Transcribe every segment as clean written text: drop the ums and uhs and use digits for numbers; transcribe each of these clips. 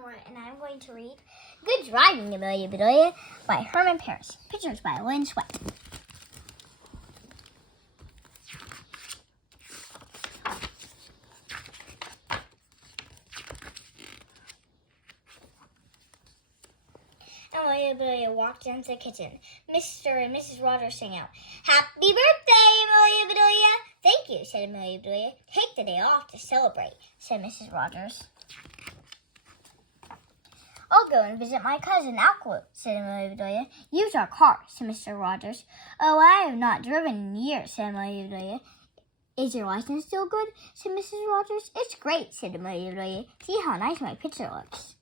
Norah, and I'm going to read Good Driving, Amelia Bedelia by Herman Parish. Pictures by Lynn. Amelia Bedelia walked into the kitchen. Mr. and Mrs. Rogers sang out, "Happy birthday, Amelia Bedelia!" "Thank you," said Amelia Bedelia. "Take the day off to celebrate," said Mrs. Rogers. "I'll go and visit my cousin, Alclu," said Amelia Bedelia. "Use our car," said Mr. Rogers. "Oh, I have not driven in years," said Amelia Bedelia. "Is your license still good?" said Mrs. Rogers. "It's great," said Amelia Bedelia. "See how nice my picture looks."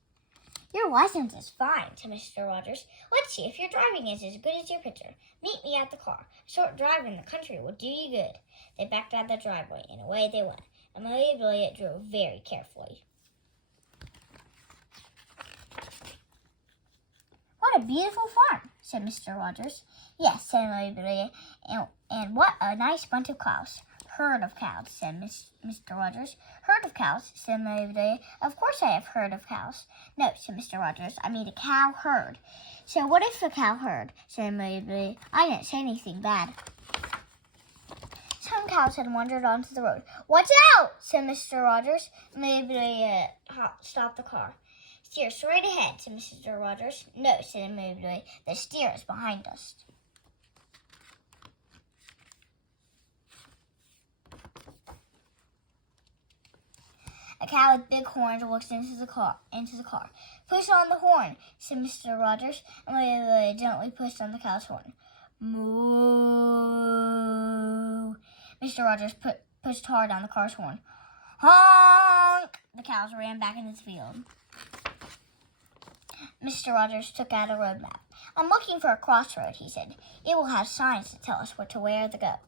"Your license is fine," said Mr. Rogers. "Let's see if your driving is as good as your picture. Meet me at the car. A short drive in the country will do you good." They backed out the driveway, and away they went. Amelia Bedelia drove very carefully. "What a beautiful farm," said Mr. Rogers. "Yes," said Amelia Bedelia, and what a nice bunch of cows." "Herd of cows," said Mr. Rogers. "Herd of cows," said Amelia Bedelia. "Of course I have herd of cows." "No," said Mr. Rogers, "I mean a cow herd." "So what is a cow herd?" said Amelia Bedelia. "I didn't say anything bad." Some cows had wandered onto the road. "Watch out!" said Mr. Rogers. Amelia Bedelia stopped the car. "Steer straight ahead," said Mr. Rogers. "No," said Amelia Bedelia. "The steer is behind us." A cow with big horns looked into the car. "Push on the horn," said Mr. Rogers. Amelia Bedelia gently pushed on the cow's horn. "Moo!" Mr. Rogers pushed hard on the car's horn. "Honk!" The cows ran back into the field. Mr. Rogers took out a road map. "I'm looking for a crossroad," he said. "It will have signs to tell us where to go.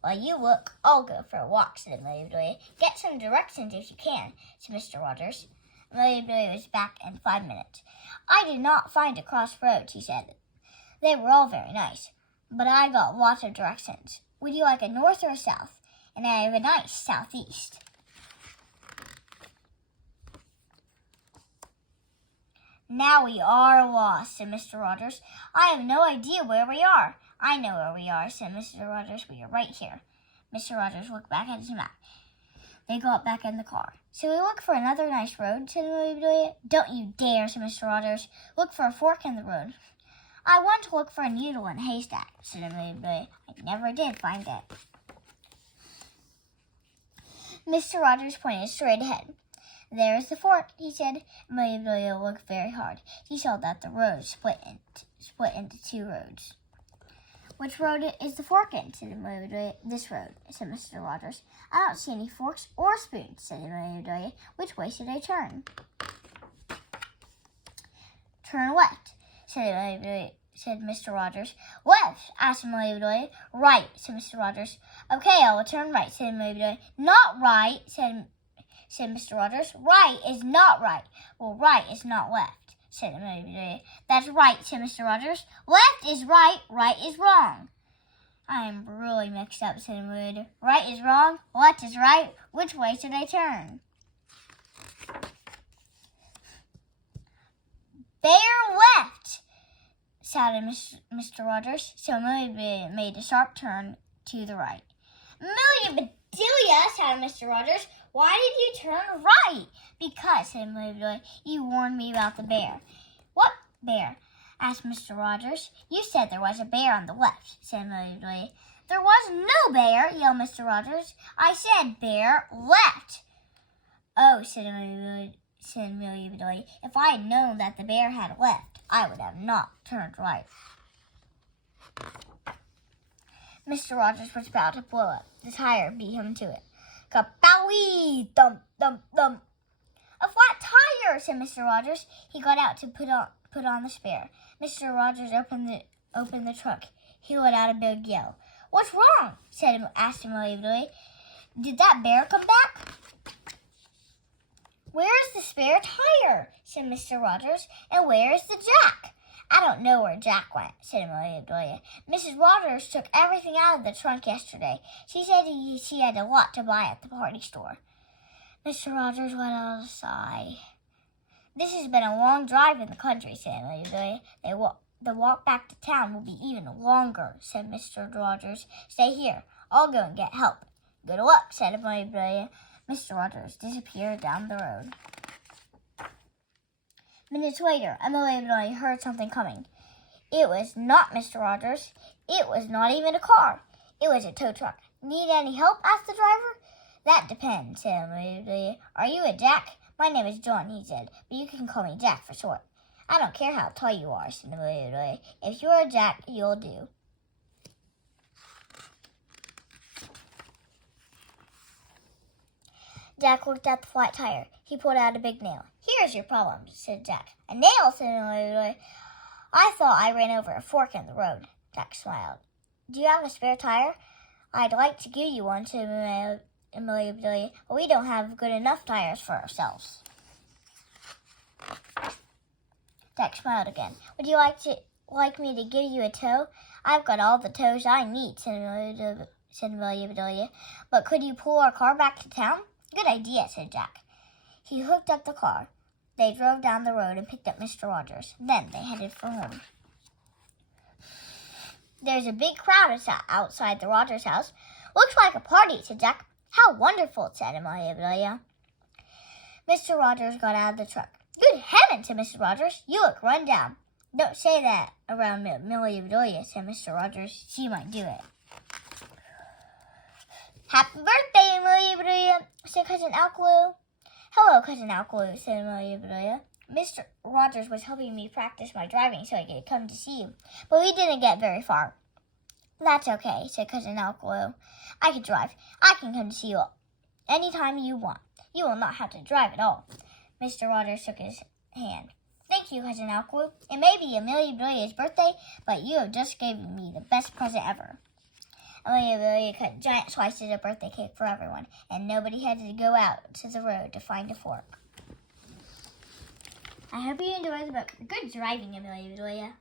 "While you look, I'll go for a walk," said Amelia Bedelia. "Get some directions if you can," said Mr. Rogers. Amelia Bedelia was back in 5 minutes. "I did not find a crossroads," he said. "They were all very nice, but I got lots of directions. Would you like a north or a south? And I have a nice southeast." "Now we are lost," said Mr. Rogers. "I have no idea where we are." "I know where we are," said Mr. Rogers. "We are right here." Mr. Rogers looked back at his map. They got back in the car. "So we look for another nice road," said Amelia Bedelia. "Don't you dare," said Mr. Rogers. "Look for a fork in the road." "I want to look for a needle in a haystack," said Amelia Bedelia. "I never did find it." Mr. Rogers pointed straight ahead. "There is the fork," he said. Amelia Bedelia looked very hard. She saw that the road split into 2 roads. "Which road is the fork in?" said Amelia Bedelia. "This road," said Mr. Rogers. "I don't see any forks or spoons," said Amelia Bedelia. "Which way should I turn?" "Turn left," said Mr. Rogers. "Left?" asked Amelia Bedelia. "Right," said Mr. Rogers. "Okay, I will turn right," said Amelia Bedelia. "Not right," said Mr. Rogers. "Right is not right." "Well, right is not left," said Amelia Bedelia. "That's right," said Mr. Rogers. "Left is right, right is wrong." "I am really mixed up," said Amelia. "Right is wrong, left is right. Which way should I turn?" "Bear left," shouted Mr. Rogers. So Amelia made a sharp turn to the right. "Amelia Bedelia," shouted Mr. Rogers. "Why did you turn right?" "Because," said Amelia Bedelia, "you warned me about the bear." "What bear?" asked Mr. Rogers. "You said there was a bear on the left," said Amelia Bedelia. "There was no bear," yelled Mr. Rogers. "I said bear left." "Oh," said Amelia Bedelia, "if I had known that the bear had left, I would have not turned right." Mr. Rogers was about to blow up. The tire beat him to it. "Kapowie! Thump, thump, thump." "A flat tire," said Mr. Rogers. He got out to put on the spare. Mr. Rogers opened the trunk. He let out a big yell. "What's wrong?" asked Amelia Bedelia. "Did that bear come back?" "Where is the spare tire?" said Mr. Rogers. "And where is the jack?" "I don't know where Jack went," said Amelia Bedelia. "Mrs. Rogers took everything out of the trunk yesterday. She said she had a lot to buy at the party store." Mr. Rogers let out a sigh. This has been a long drive in the country, said Amelia Bedelia. The walk back to town will be even longer, said Mr. Rogers. Stay here. I'll go and get help. Good luck, said Amelia Bedelia. Mr. Rogers disappeared down the road. Minutes later, Amelia Bedelia heard something coming. It was not Mr. Rogers. It was not even a car. It was a tow truck. Need any help? Asked the driver. That depends, said Amelia Bedelia. Are you a Jack? My name is John, he said, but you can call me Jack for short. I don't care how tall you are, said Amelia Bedelia. If you're a Jack, you'll do. Jack looked at the flat tire. He pulled out a big nail. Here's your problem, said Jack. A nail, said Amelia Bedelia. I thought I ran over a fork in the road. Jack smiled. Do you have a spare tire? I'd like to give you one, said Amelia Bedelia, but we don't have good enough tires for ourselves. Jack smiled again. Would you like me to give you a tow? I've got all the tows I need, said Amelia Bedelia. But could you pull our car back to town? Good idea, said Jack. He hooked up the car. They drove down the road and picked up Mr. Rogers. Then they headed for home. There's a big crowd outside the Rogers house. Looks like a party, said Jack. How wonderful, said Amelia Bedelia. Mr. Rogers got out of the truck. Good heavens, said Mr. Rogers. You look run down. Don't say that around Amelia Bedelia, said Mr. Rogers. She might do it. Happy birthday, Amelia Bedelia, said Cousin Alkaloo. Hello, Cousin Alkaloo, said Amelia Bedelia. Mr. Rogers was helping me practice my driving so I could come to see you, but we didn't get very far. That's okay, said Cousin Alkaloo. I can drive. I can come to see you anytime you want. You will not have to drive at all. Mr. Rogers shook his hand. Thank you, Cousin Alkaloo. It may be Amelia Bedelia's birthday, but you have just given me the best present ever. Amelia Bedelia cut giant slices of birthday cake for everyone, and nobody had to go out to the road to find a fork. I hope you enjoyed the book. Good driving, Amelia Bedelia.